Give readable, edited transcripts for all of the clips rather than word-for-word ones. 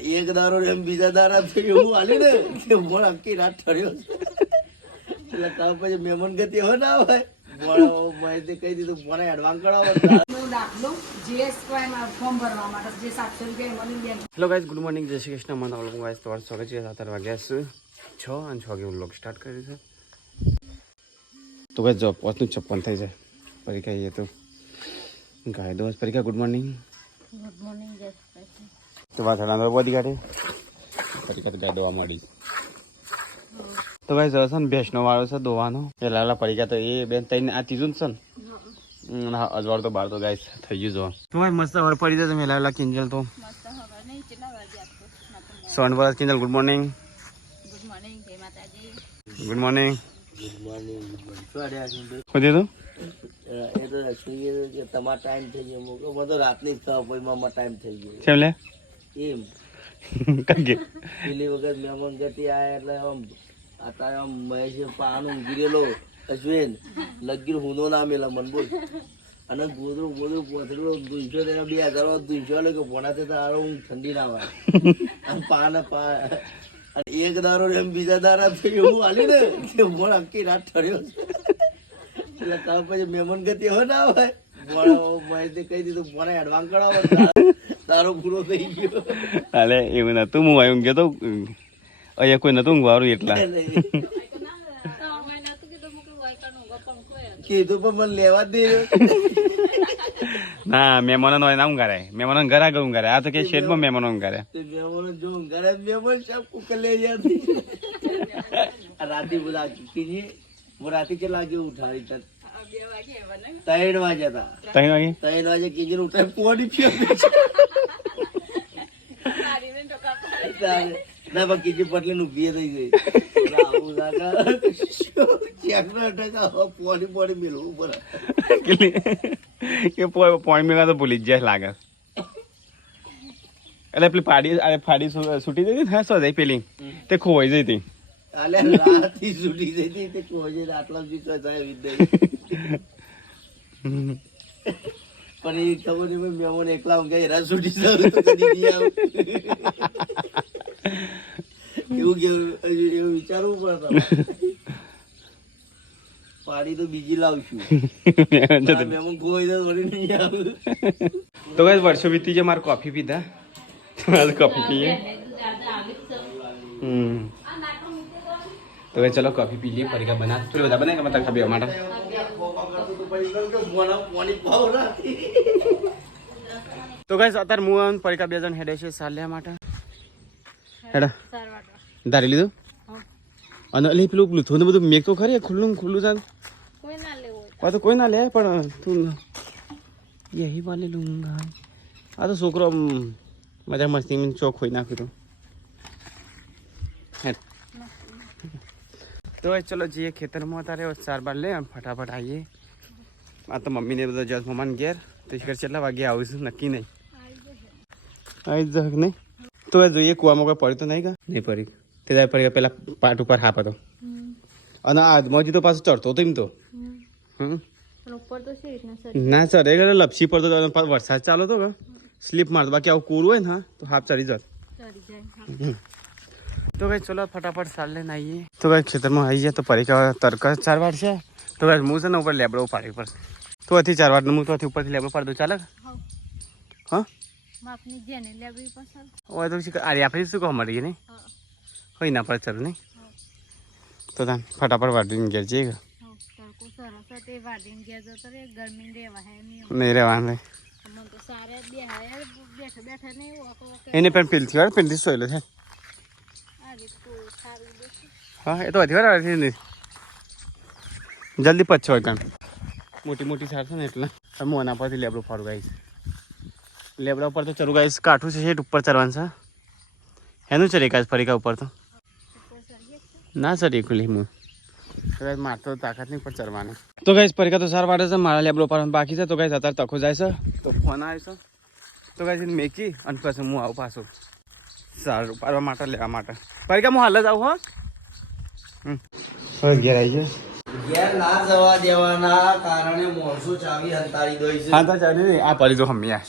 એક દારો એમ બીજા દારા એવું હાલે ને કે મોણ આખી રાત ઠર્યો એટલે તાર પછી મહેમાન ગતિ હોય ના હોય માહિતી કહી દીધું મને એડવાન્સ કરાવો દાખલો GS ફોર્મ ભરવા માટે જે 700 રૂપિયા મને બેન. હેલો ગાઈઝ, ગુડ મોર્નિંગ, જય શ્રી કૃષ્ણ. મને ઓલું ગાઈઝ તમારું સ્વાગત છે. 7 વાગ્યા છે 6 અને 6 વાગે હું વ્લોગ સ્ટાર્ટ કર્યું છે. તો ગાઈઝ જો 5:56 થઈ જાય પરીક્ષા એ તો ગાય દોસ્ત પરીક્ષા. Good morning. ગુડ મોર્નિંગ જય શ્રી કૃષ્ણ. તો વાત હલાનો બધી કાઢે પરીક્ષા તો ગાય દોવા મળી. તો ગાઈઝ છે ને ભેંસનો વાળો છે દોવાનો. પેલા પરીક્ષા તો એ બેન તઈને આ ત્રીજું છે ને અજવાળ તો બાર તો ગાઈઝ થઈ ગયું જો. તો ભાઈ મસ્ત હવાર પડી જાય. તમે લાવેલા કિંજલ તો સોન પર Kinjal. Good morning. Good morning જય માતાજી. Good morning. Good morning. શું દીધું? એ તો કે તમારો ટાઈમ થઈ ગયો મને તો રાતની જ ખબર પડી મામા ટાઈમ થઈ ગયો કેમ લે એમ કાકે પેલી વખત મહેમાન ગતિ આયા એટલે આમ અત્યારે આમ મહેશ પાનો ઊંઘી રહેલો અશ્વિન લગીર હુનો ના મેલા મન બોલ અને ગોદરું પોથરેલો 200 2,000 લે કે ભણાતે તો આરો ઊંઘ ઠંડી ના આવે અને પાન અને એક દારો એમ બીજા દારા એવું હાલે ને કે મોણ આખી રાત ઠર્યો એટલે તાર પછી મહેમાન ગતિ હોય ના હોય માહિતી કહી દીધું મને એડવાન્સ કરાવો તારો પૂરો થઈ ગયો. અલે એવું નતું. હું આવ્યું ગયો તો અહીંયા કોઈ નતું ઊંઘવારું એટલા કીધું પણ મને લેવા જ દે ના મહેમાનો ના ઊંઘારે. મહેમાનો ઘર આગળ ઊંઘારે. આ તો કે શેડમાં મહેમાનો ઊંઘારે. મહેમાનો જો ઘરે મહેમાન સાહેબ કુકર લઈ ગયા રાતે બધા કીધી રાતે કેટલા વાગે ઉઠાડી 3 વાગ્યા હતા. 3 વાગે કીધી ઉઠાડી પોડી ના પણ કીધી પટલી નું ભીએ થઈ ગઈ પોડી મેળવું પડે કે પોઈન્ટ મેળવા તો ભૂલી જ જાય લાગે. એટલે પેલી ફાડી છૂટી જતી ને સો જાય પેલી તે ખોવાઈ જઈ હતી. રાતી છૂટી જતી તે કોઈ આટલા બીજો થાય પણ એ ખબર નહીં મહેમાન એકલા ઊંઘે હેરા છૂટી જાવ તો કદી એવું વિચારવું પડે. પાડી તો બીજી લાવશું મહેમાન કોઈ નહીં આવે. તો કઈ વર્ષો વીતી જાય મારે કોફી પીધા કોફી પીએ. તો ભાઈ ચલો કોફી પી લઈએ. પરીક્ષા બના થોડી બધા બનાય કે મતલબ ખાબી માટે. તો ગાઈસ અત્યારે હું પરીક્ષા 2 જણ હેડે છે સાલ્યા માટે. હેડા ધારી લીધું અને એટલે પેલું લૂથો ને બધું મેક તો ખરી ખુલ્લું ચાલ તો કોઈ ના લે પણ તું યહી વાલે લુંગા. આ તો છોકરો મજા મસ્તી ચોક ખોઈ નાખ્યું. તો ચલો જઈએ ખેતરમાં. અત્યારે 4 લે ફટાફટ આવીએ. આ તો મમ્મીને બધા જસ મમ્માને ઘેર તો કેટલા વાગે આવું છું નક્કી નહીં. આવી જ નહીં તો જોઈએ કુવામાં કોઈ પડ્યું તો નહીં કા નહીં પડી તે જાય પડી પેલા પાટ ઉપર હાપ હતો અને આ મોજી તો પાછું ચડતો હતો એમ તો ના સર એ લપસી પડતો વરસાદ ચાલો તો સ્લીપ મારતો. બાકી આવું કોરું હોય ને હા તો હાફ ચડી જાય. તો ભાઈ ચલો ફટાફટ સાલ લઈને આવીએ. તો ભાઈ ખેતરમાં આવી જાય તો પરીક્ષા તરક 4 વાર છે. તો ભાઈ હું છે ને ઉપર લેબડો પાડી પર તો અથી 4 વાર હું તો અથી ઉપરથી લેબડો પાડી દઉં ચાલે. હા તો અરે આપણે શું કહો મળી નહીં હોય ના પડે ચાલો નહીં તો તાન ફટાફટ વાડીને ઘેર જઈએ. નહીં રહેવાનું એને પણ પેલથી વાર પેલથી સોયલો છે. હા એ તો વધી વાર નહીં જલ્દી પછો હોય કામ મોટી મોટી સાર છે ને એટલે હું આના પરથી લેબડો ફાડું ગાઈશ. લેબડા ઉપર તો ચરું ગાઈશ કાઠું છે હેઠ ઉપર ચરવાનું છે. એનું ચરે કાશ ફરીકા ઉપર તો ના સર એકલી હું કદાચ મારતો તાકાત નહીં પર ચરવાની. તો ગાઈશ ફરીકા તો સાર વાળે છે મારા લેબડો પર બાકી છે. તો ગાઈશ અત્યારે તખો જાય છે તો ફોન આવે છે તો ગાઈશ મેકી અને પછી હું આવું પાછું સારું પાડવા માટે લેવા માટે. ફરીકા હું હાલ જ આવું. હા ઘેર આવી જાય. ઘેર ના જવા દેવાના કારણે મોણસો ચાવી હંતાડી દોઈ છે. હા તો ચાવી આ પડી તો હમ્મી આ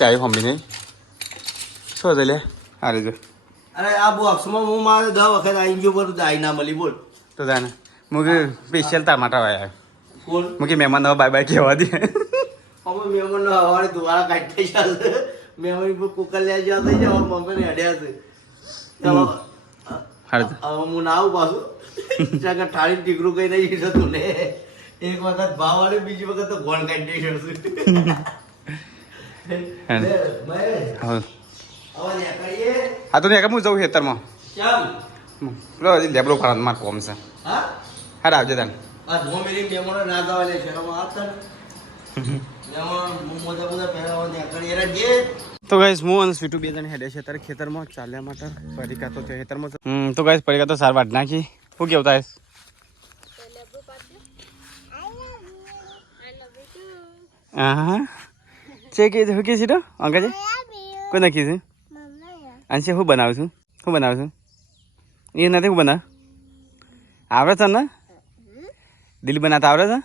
ચાવી હમ્મી નહીં શું હતું લે અરે જો અરે આ બોક્સમાં હું મારે 10 વખત આવી ગયો પર દાઈ ના મળી બોલ તો જાને મુકે સ્પેશિયલ તાર માટે આવ્યા બોલ મુકે મહેમાન બાય બાય કહેવા દે અમે મહેમાનનો હવારે દુવાળા કાઢી ચાલશે મહેમાન પર કુકર લે જ્યાં થઈ જાય મમ્મીને હડ્યા છે ચાલો હારે હવે હું ના આવું પાછું ચાકા ઠાળી ટીકરું કઈ નહીં જતું ને એક વખત ભાવ વાળી બીજી વખત તો ગોળ કાઢી જશે હા તો ને હું જઉં ખેતરમાં ચાલ લો હજી લેબડો ફાળા માર કોમ છે હા હારે આવજે તાને આ ધો મેરી મહેમાનો ના જવા લે છે એમાં આવતા ને મહેમાન મોજા મોજા પહેરાવા ને કરી એરા જે તો ગાઈસ હું અને સ્વીટુ બે જણ હેડે છે અત્યારે ખેતરમાં ચાલ્યા માટે પરિકા તો ખેતરમાં તો ગાઈસ પરિકા તો સાર વાટ નાખી શું કેવું થાય હા છે કે શું કે છે તો અંકાજી કોઈ નાખી છે અંશે શું બનાવું છું શું બનાવું છું એ નથી શું બનાવ આવડે છે ને દિલ બનાવતા આવડે છે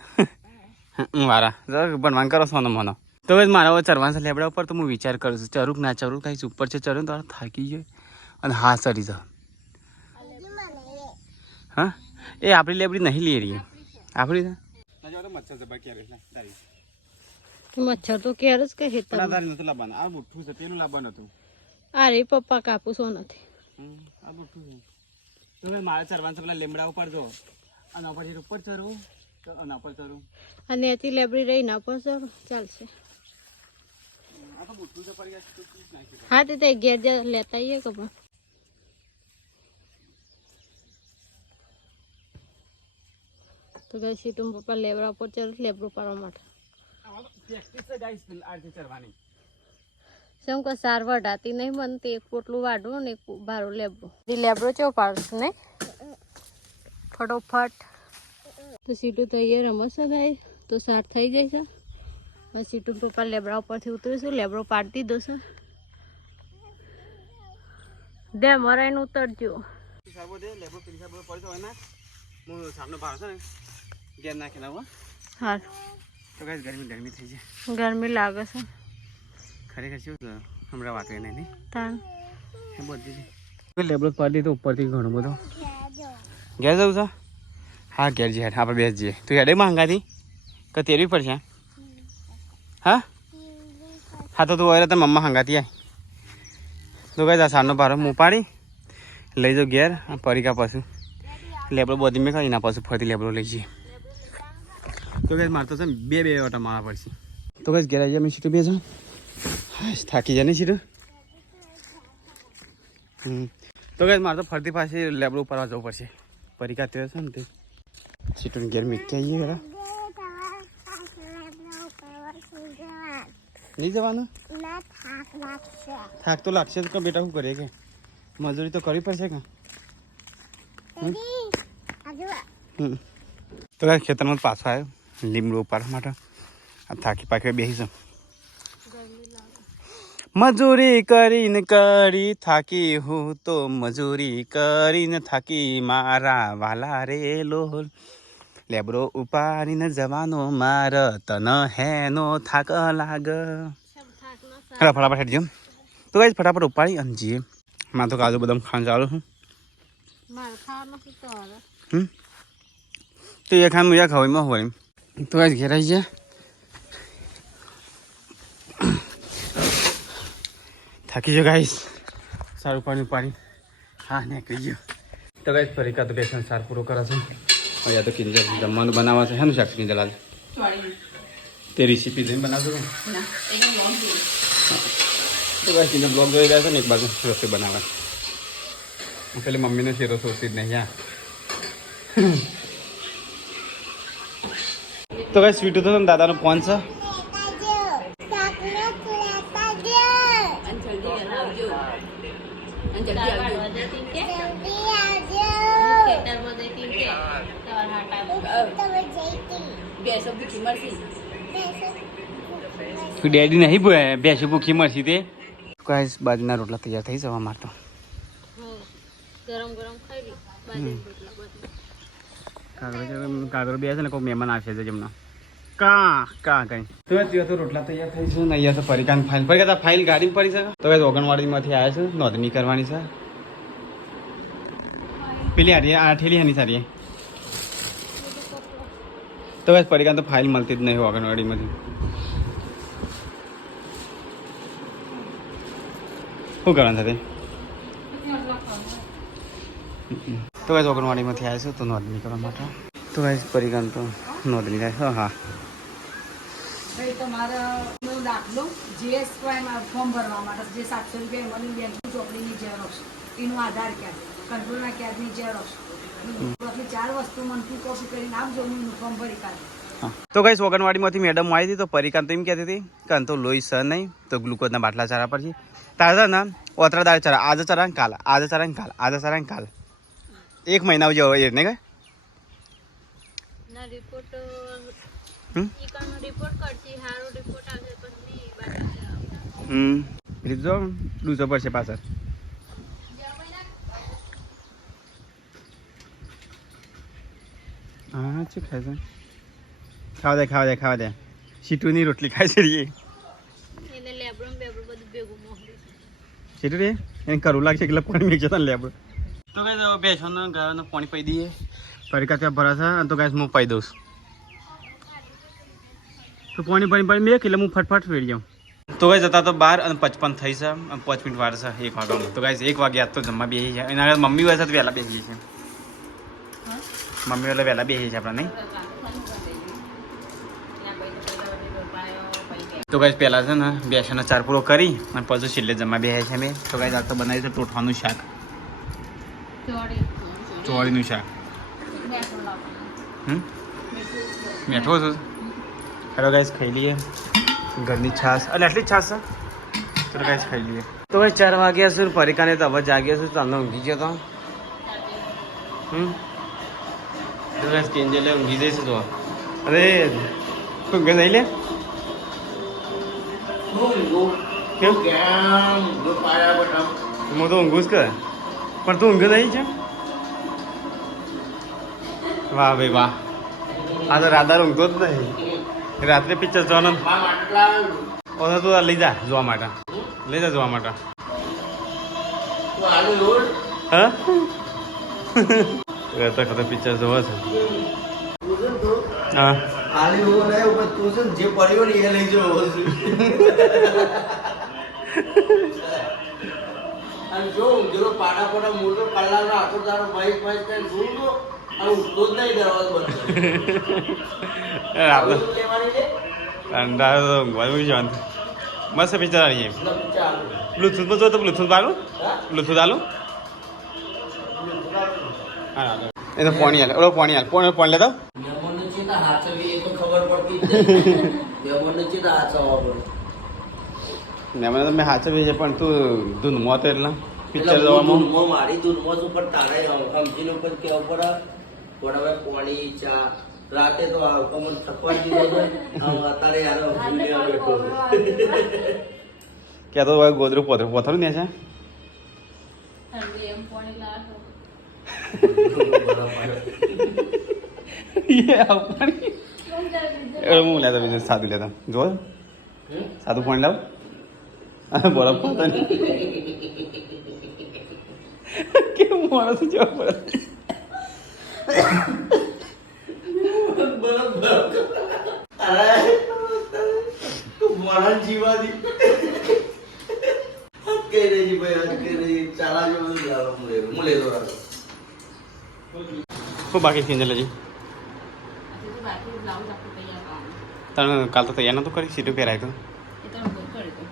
મારા બનવાન કરો છો મને તો હવે મારા હવે ચરવા છે લેબડા ઉપર તો હું વિચાર કરું છું ચરું ના ચરું કાંઈ ઉપર છે ચરું તો થાકી ગયો અને હા ચડી જાઓ હા એ આપણી લેબડી નહીં લઈ રહી આપણી મચ્છર તો ક્યારે જ કહે નથી લાવવાનું આ બુઠ્ઠું છે તેનું લાવવાનું હતું અરે પપ્પા કાપુસો નથી આ બુઠ્ઠું છે તો હવે મારે ચરવાનું છે પેલા લીમડા ઉપર જો અને પછી ઉપર ચરવું તો અને ઉપર ચરવું અને એથી લેબડી રહી ના પર ચાલશે આ તો બુઠ્ઠું છે પડી ગયા નાખી હા તે ઘેર લેતા આવીએ કપા તો ગઈ સીટું પપ્પા લેબડા ઉપર ચર લેબડું પાડવા માટે શું કે સાર વઢાતી નહીં બનતી એક પોટલું વાઢવું ને એક બારું લેબડું લેબડો ચેવો પાડશું નહીં ફટોફટ તો સીટું તો અહીંયા રમશે ભાઈ તો સાર થઈ જાય છે હવે સીટું પપ્પા લેબડા ઉપરથી ઉતરીશું લેબડો પાડી દીધો છે દે મરાઈને ઉતરજો ઘેર નાખી દઉં હા તો કઈ ગરમી થઈ જાય ગરમી લાગે છે ખરેખર શું હમણાં વાત નહીં તાન એ બધી લેબડો પાડી દીધો ઉપરથી ઘણું બધું ઘેર જવું છે હા ઘેર જઈએ આપણે બેસ જઈએ તું હેડે માંગાથી કે તેરવી પડશે હા હા તો તું હવે તો મમ્મા હંગાતી આય તો કઈ સારનો ભારો હું પાડી લઈ જાઉં ઘેર પરિકા પાછું લેબડો બધી મેં ખાઈ ના પાછું ફરી લેબડો લઈ જઈએ તો કઈ મારતો છે બે વટા મારા પડશે તો કઈ ઘેર આવીએ અમે સીટું બે જણ થાકી જાય ને સીટું તો કઈ મારે તો ફરતી પાછી લેબડો ઉપર જવું પડશે પરિકા તે છે ને તે સીટું ઘેર મીઠી આવીએ ખરા નહીં જવાનું થાક તો લાગશે તો બેટા શું કરીએ કે મજૂરી તો કરવી પડશે કે તો કઈ ખેતરમાં પાછો આવ્યો લીમડો ઉપાડવા માટે આ થાકી પાકી બેસીશું મજૂરી કરીને કરી થાકી હું તો મજૂરી કરીને થાકી મારા વાલા રે લોલ લેબડો ઉપાડીને જવાનો માર તન હેનો થાક લાગ ફટાફટ હેઠ જેમ તો કઈ ફટાફટ ઉપાડી અને જઈએ માં તો કાજુ બદામ ખાન ચાલુ છું તો એ ખાન મુયા ખવાઈમાં હોય તો કઈ ઘેરાઈ જાય થાકી જો ગાઈશ સારું પાણી પાણી હા નીકળી ગયો તો ગાઈશ ફરી કાં તો બેસન સાર પૂરો કરે છે અહીંયા તો કિંજલ જમવાનું બનાવવા છે હેનું શાક કિંજલ આજે તે રેસીપી જઈને બનાવજો ને તો ગાઈશ કિંજલ બ્લોગ જોઈ રહ્યા છે ને એક બાજુ રસોઈ બનાવે પેલી મમ્મીને શેરો સોચતી જ નહીં તો ગાઈશ સ્વીટું તો દાદાનો ફોન છે ડેડી નહીં બેસી ભૂખી મળશે તે ગાઈસ બાજરીના રોટલા તૈયાર થઈ જવા માટે ગરમ ગરમ ખાઈ લી કાગરો બે છે ને કોઈ મહેમાન આવશે છે જમના કાં કઈ તો ત્યાં તો રોટલા તૈયાર થઈ છે ને અહીંયા તો પરિકાન ફાઇલ પરિકા ફાઇલ ગાડી પડી શકે તો ઓગણવાડીમાંથી આવ્યા છે નોંધણી કરવાની છે પેલી હારી આ ઠેલી હાની સારી તો બસ પરિકાન તો ફાઇલ મળતી જ નહીં ઓગણવાડીમાંથી શું કરવાનું સાથે તો બસ ઓગણવાડીમાંથી આવ્યા છે તો નોંધણી કરવા માટે તો બસ પરિકાન તો નોંધણી થાય હા ભાઈ તમારો દાખલો GS-માં ફોર્મ ભરવા માટે જે 700 રૂપિયા એમાંની બેંકની ચોપડીની ઝેરોક્ષ એનું આધાર કાર્ડ કંટ્રોલના કાર્ડની ઝેરોક્ષ આપણી 4 વસ્તુ મનથી કોપી કરીને આપજો હું ફોર્મ ભરી કાઢું તો કઈ ઓગણવાડીમાંથી મેડમ આવી હતી તો પરિકાન તો એમ કહેતી હતી કે તો લોહી સર નહીં તો ગ્લુકોઝના બાટલા ચારા પર છે તારા ના ઓતરા દાળ ચારા આજે ચારા ને કાલ આજે ચારા ને કાલ આજે ચારા ને કાલ 1 મહિના જેવો એ ને કઈ ના રિપોર્ટ ઈકાનો રિપોર્ટ કરતી હારો રિપોર્ટ આવશે પછી બાટલા રીતો ડૂસો પડશે પાછળ હા શું ખાય છે ખાવા દે સીટુની રોટલી ખાય છે રે એને લેબડો બેબડો બધું ભેગું મોકલી સીટુ રે એને કરવું લાગશે એટલે પાણી મેં જતા લેબડો તો કઈ બેસવાનો ગાયનો પાણી પી દઈએ પરિકા ત્યાં ભરાશે અને તો ગાય હું પાઈ દઉં તો પાણી મેં એટલે હું ફટફટ ફેરી જાઉં તો ગાય જતા તો 12 અને 55 થઈ છે અને 5 મિનિટ વાર છે 1 વાગ્યામાં તો ગાય 1 વાગે આજ તો જમવા બેસી છે એના મમ્મી હોય છે તો વહેલા બેસી છે મમ્મી એટલે વહેલા બેસી છે આપણે નહીં તો ગાય પહેલાં છે ને બેસવાનો ચાર પૂરો કરી અને પછી છેલ્લે જમવા બેસે છે મેં તો ગાય આજ તો બનાવ્યું છે ટોઠવાનું શાક ચોળીનું શાક મેઠો છું હેલો ગાઈસ ખાઈ લઈએ ઘરની છાશ અને આટલી જ છાશ છે તો ગાઈસ ખાઈ લઈએ તો ભાઈ 4 વાગ્યા છે પરિકાને તો હવે જાગ્યા છે ચાલનો ઊંઘી ગયો તો તો ગાઈસ કેન્જલે ઊંઘી જઈશ તો અરે ઊંઘે નહીં લે કેમ હું તો ઊંઘું જ કર પણ તું ઊંઘે નહીં છે વાહ ભાઈ વાહ આ તો રાધા ઊંઘતો જ નહીં રાત્રે પિક્ચર જોવાનું ઓને તું લઈ જા જોવા માટે જોવા માટે હા તો પિક્ચર જોવા છે હા જે પડ્યો ને એ લઈ જવો અને જો જેનો પાડા મોટો કલાકનો આખો તારો બાઈક કઈ જોઉં અને ઉઠતો જ નહીં દરવાજો બંધ લેવાની છે મસ્ત પિક્ચર આવી બ્લુટૂથમાં જો તો બ્લુટૂથ આલું હા એ તો પાણી હાલે પાણી લેતો મહેમાનને છે તો હાચવી એ તો ખબર પડતી જ મહેમાનને છે તો હાચવવા પડે મેં તો મેં હાચવી છે પણ તું ધૂનમાં તો એટલે પિક્ચર જોવામાં મારી ધૂનમાં છું પણ તારે સમજીને ઉપર કેવું પડે પણ હવે પાણી ચા રાતે તો કમર થકવા દીધો છે અત્યારે યાર લેવા બેઠો ક્યાં તો ગોદરું પોથરું ને છે હું લેતા બીજું સાદું લેતા જો સાદું પાણી લાવ બરફ પોતા કેમ માણસ જવા પડે બાકી કિંજલ હજી તને કાલ તો તૈયાર નતું કરી સીટું પહેરાય તો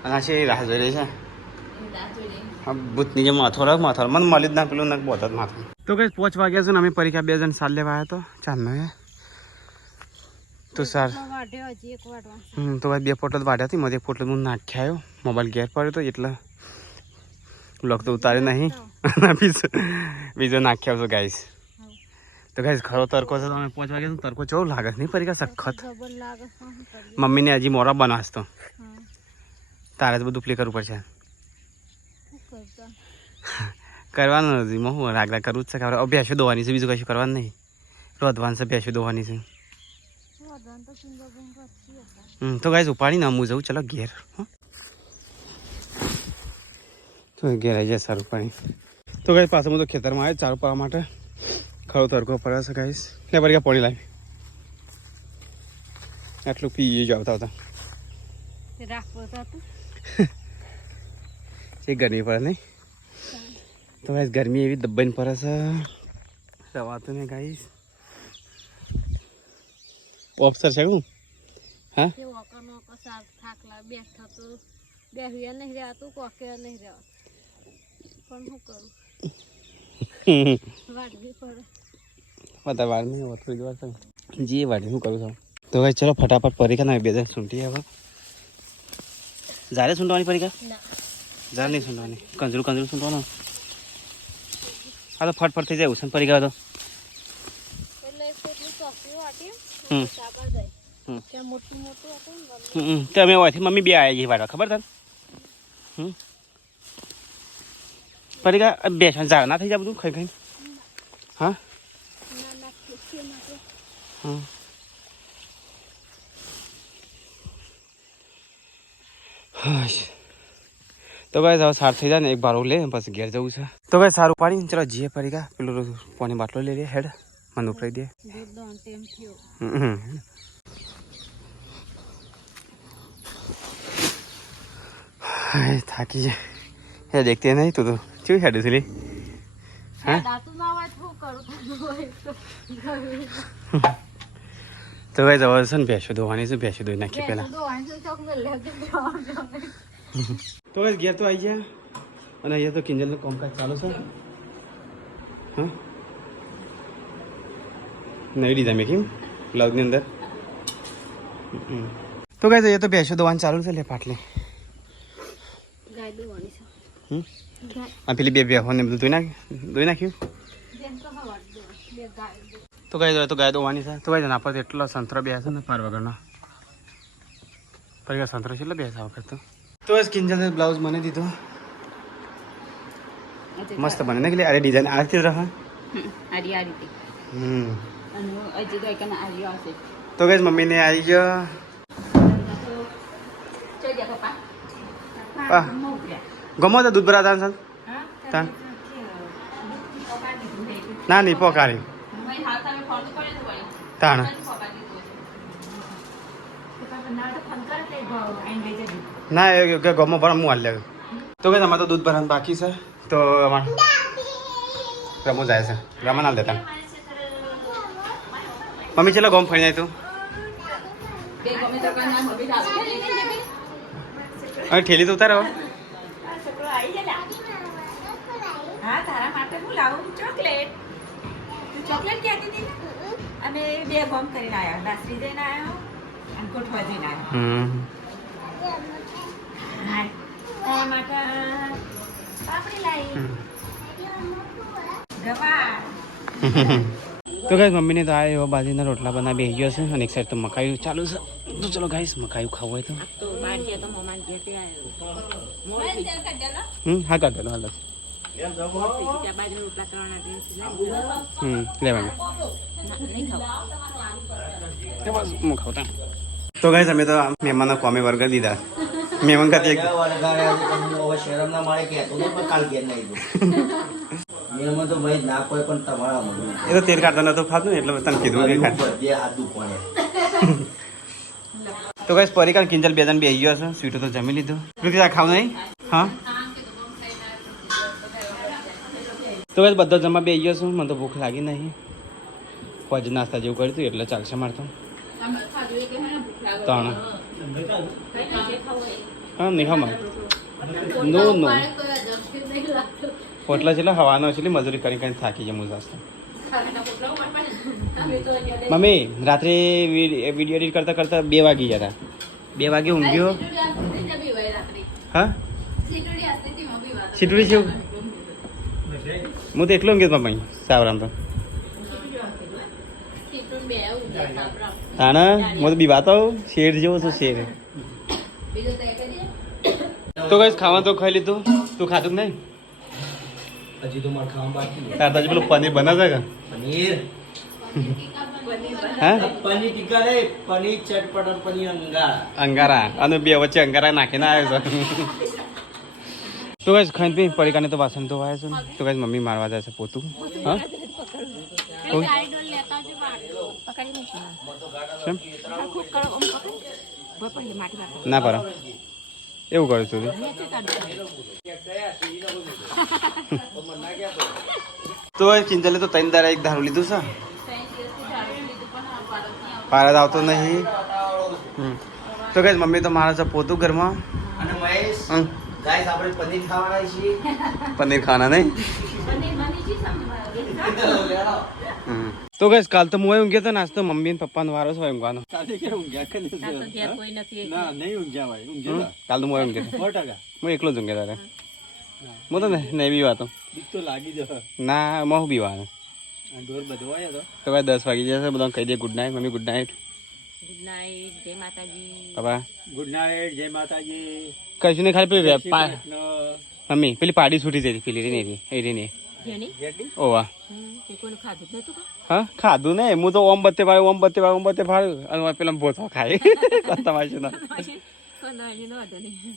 અને આ છે રાહ જોઈ રહી છે હા ભૂતની જે માથો મને મળી જ ના પેલું ના બોત જ માથું તો કઈ 5 વાગ્યા છે ને અમે પરીક્ષા 2 જણ સાલ લેવા આવ્યા તો ચાંદનો તો સર તો ભાઈ 2 પોટલ વાઢ્યા હતી મને 1 પોટલ હું નાખ્યા આવ્યો મોબાઈલ ઘેર પડ્યો તો એટલે બ્લોગ તો ઉતારે નહીં બીજો નાખ્યા આવશો ગાઈસ તો ગાઈસ ખરો તરકો છે તમે 5 વાગે તરકો કેવો લાગે નહીં પરીક્ષા સખત મમ્મીને હજી મોરા બનાવતો તારે જ બધું પ્લે કરવું પડશે કરવાનું નથી હું રાગરા કરવું જ છે ખબર ભેંસો દોવાની છે બીજું કશું કરવાનું નહીં રોધવાનું છે ભેંસો દોવાની છે તો ગાઈસ ઉપાડી ના હું જઉં ચલો ઘેર હો. તો ઘેર આવી જાય સારું પાણી. તો ગાઈસ પાછું હું તો ખેતરમાં આવ્યો ચારું પાવા માટે. ખરો તડકો પડે છે ગાઈસ. લે પર પાણી લાવી આટલું પી જ આવતા હતા એ ગરમી પડે નહીં. તો ગાઈસ ગરમી એવી દબાઈને પડે છે રવાતું ને ગાઈસ. ઓફસર છે હું હા બધા વાર નહીં થોડી વાર જી વાડી શું કરું છું. તો ભાઈ ચલો ફટાફટ પરીક્ષા ના બે જણ સૂંટી હવે જારે સૂંટવાની પરીક્ષા જારે નહીં સૂંટવાની કંજરું કંજરું સૂંટવાનું. હા તો ફટફટ થઈ જાય ઉસન પરીક્ષા તો તમે હોયથી મમ્મી બે આવ્યા જઈએ વાળા ખબર તને પરીક્ષા બે ઝાડ ના થઈ જાય બધું ખાઈ ખાઈ હા તો ભાઈ હવે સારું થઈ જાય ને એક બારો લે પછી ઘેર જવું છે. તો ભાઈ સારું પાડી ચલો જીએ પરીક્ષા પેલું પાણી બાટલો લઈ લે હેડ મને ઉપરાઈ દે. થાકી જાય એ દેખતે નહીં તું તો ચેવી હેડ છે લે હા. તો ભાઈ જવા છે ને ભેંસો ધોવાની છે ભેંસો ધોઈ નાખી પેલા. તો ભાઈ ઘેર તો આવી ગયા અને અહીંયા તો કિંજલનું કામકાજ ચાલુ છે હા નહીં લીધા મેં કેમ બ્લાઉઝની અંદર. તો ભાઈ અહીંયા તો ભેંસો ધોવાનું ચાલુ છે લે પાટલે આ પેલી બે બેહોને બધું ધોઈ નાખ્યું. તો ગાય તો ગાય ધોવાની છે. તો ભાઈ ના પર એટલો સંતરો બે છે ને પાર વગરનો પરિવાર સંતરો છે એટલે બે વખત તો બસ કિંજલ બ્લાઉઝ મને દીધો મસ્ત બને ને કે અરે ડિઝાઇન આ રીતે રહે તો ગાય મમ્મીને આવી ગયો ગમો તો દૂધ ભરા તાન તાન ના નહીં પોકારી તાણ ના એ ગમો ભરા હું હાલ લે. તો કે તમારે તો દૂધ ભરવાનું બાકી છે તો અમારે રમો જાય છે રમા ના દેતા મમ્મી ચલો ગમ ફરી જાય તું હવે ઠેલી તો ઉતારો હા તારા માટે હું લાવું ચોકલેટ તું ચોકલેટ કહેતી હતી અને બે ગોમ કરીને આવ્યો દાસરી જઈને આવ્યો અને ગોઠવા જઈને આવ્યો હા તારા માટે પાપડી લાવી ગવા. તો ગાઈસ મમ્મીને તો આ એવા બાજરીના રોટલા બનાવી બેસી ગયો છે અને એક સાઈડ તો મકાઈ ચાલુ છે. તો ચલો ગાઈસ મકાઈ ખાવું હોય તો હા કાઢેલો હાલ લેવાનું હું ખાવતા. તો ગાઈસ અમે તો મહેમાનો કોમે વર્ગ દીધા મહેમાન ખાતે શરમ ના મારે કહેતો નહીં પણ કાલ ઘેર નહીં એમાં તો ભાઈ ના કોઈ પણ તમારા મમ્મી એ તો તેલ કાઢતા નતો ખાતું ને એટલે તને કીધું કે ખાતું. બે હાથ દુખવાને તો ગાઈસ પરિકાર કિંજલ બે જણ બેસી ગયો છે સ્વીટો તો જમી લીધું કૃતિ આ ખાવ નહીં હા. તો ગાઈસ બધો જમવા બેસી ગયો છું મને તો ભૂખ લાગી નહીં ફોજ નાસ્તા જેવું કર્યું હતું એટલે ચાલશે મારે તો ત્રણ હા નહીં ખાવ મારે નો નો પોટલા છે હવાનો છે મજૂરી કરી કરીને થાકી જાય મુજાસ. મમ્મી રાત્રે વિડીયો એડિટ કરતા કરતા 2 વાગી ગયા હતા 2 વાગે ઊંઘ્યો હા સીટુડી છે હું તો એકલો ઊંઘ્યો મમ્મી સાવરામ તો તાણા હું તો બીવાતો શેર જેવો છું શેર. તો કઈ ખાવા તો ખાઈ લીધું તું ખાતું નહીં હજી તો મારે ખાવા બાકી તાર તાજી પેલું પનીર બનાવે કે પનીર હા પનીર ટીકા રે પનીર ચટપટ પનીર અંગાર અંગારા અને બે વચ્ચે અંગારા નાખીને આવ્યો છે તો કઈ ખાઈ પી પડીકાને તો વાસણ ધોવાય છે તો કઈ મમ્મી મારવા જાય છે પોતું હા કોણ? કેમ? ના પર એવું કરું છું તો કિંજલે તો 3 દાડા એક ધારું લીધું છે પારદ આવતો નહીં તો કઈ મમ્મી તો મારે છે પોતું ઘરમાં અને મહેશ હમ. ગાઈસ આપણે પનીર ખાવાના છીએ પનીર ખાના નહીં તો કઈ કાલ તો હું ઊંઘ્યો તો નાસ્તો મમ્મી ને પપ્પાનો વારો છે ઊંઘવાનો કાલ તો હું ઊંઘ્યો હું એકલો જ ઊંઘ્યો તારે હું તો નહીં બીવાતો ના હું બીવાનો તો ભાઈ 10 વાગી જશે બધા કહી દે good night mummy good night papa good night જય માતાજી કશું નહીં ખાલી પેલી મમ્મી પેલી પાડી છૂટી જતી પેલી રીને ઓવા હા ખાધું ને હું તો ઓમ બત્તે પાડ્યું અને પેલા ભોથો ખાય તમારે ના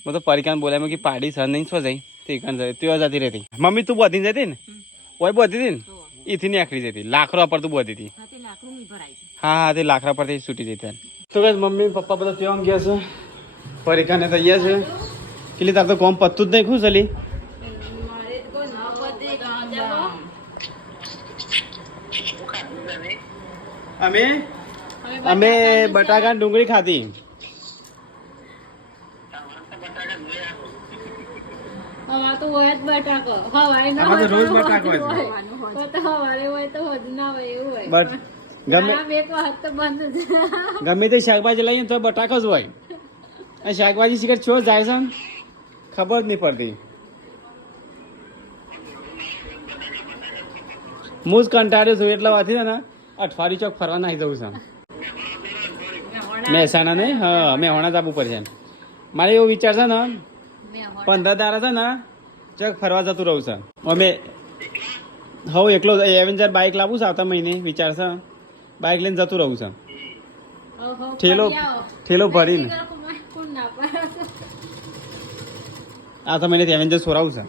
હું તો પરિકાન બોલાય કે પાડી સર નહીં છો જાય તે તેઓ જતી રહેતી મમ્મી તું બધી જતી ને ઓય બધી હતી ને એથી નીકળી જતી લાકડા પર તું બધી હતી હા તે લાકડા પરથી છૂટી જતી તો કઈ મમ્મી પપ્પા બધા ત્યાં ગયા છે પરિકાને તૈયાર છે કેટલી તાર તો કોમ પત્તું જ નહીં ખુશ અલી અમે બટાકા ડુંગળી ખાધી હવા તો હોય જ બટાકો હવાય ના આમાં તો રોજ બટાકો હોય છે. હોય તો હવારે હોય તો હોજ ના હોય એવું હોય બટ ગમે આમ એક વખત તો બંધ જ ગમે તે શાકભાજી લઈએ તો બટાકો જ હોય અને શાકભાજી શીખર છો જાય છે ને ખબર જ નહીં પડતી હું જ કંટાળ્યો છું એટલા વાથી છે ને અઠવાડિયું ચોક ફરવા નાખી દઉં છું મહેસાણા નહીં હા મેહોણા જ આવવું પડશે મારે એવો વિચાર છે ને 15 દાડા છે ને ચોક ફરવા જતું રહું છે અમે હવે એકલો એવેન્જર બાઇક લાવું છે આવતા મહિને વિચાર છે બાઇક લઈને જતું રહું છે ઠેલો ભરીને આવતા મહિને એવેન્જર સોરાવું છે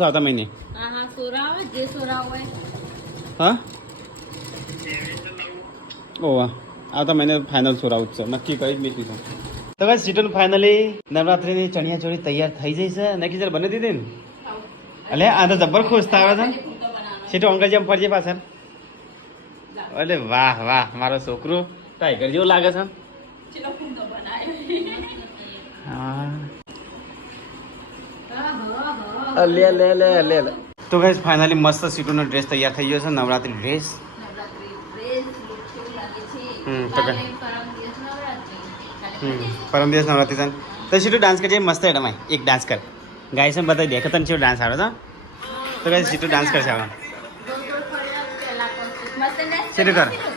આવતા મહિને હા સોરાવ જે સોરાવ હોય હા ઓવા આવતા મહિને ફાઇનલ સોરાવું જ છે નક્કી કરી જ મીઠું છે તો બસ સીટન ફાઇનલી નવરાત્રીની ચણિયા ચોળી તૈયાર થઈ જઈ છે નક્કી જરા બની દીધી ને અલે આ તો જબર ખુશ થાય છે સીટો અંકલ જેમ ફરજે પાછળ અલે વાહ વાહ મારો છોકરો ટાઈગર જેવો લાગે છે હા લે લે લે લે લે તો ગાઈસ ફાઇનલી મસ્ત સીટોનો ડ્રેસ તૈયાર થઈ ગયો છે નવરાત્રી ડ્રેસ તો કે પરમ દિવસ નવરાત્રી છે તો સીટો ડાન્સ કરજે મસ્ત એડમ એક ડાન્સ કર ગાઈસ ને બતાવી દે કે તને ડાન્સ આવડે તો ગાઈસ સીટો ડાન્સ કરશે હવે સીટો કર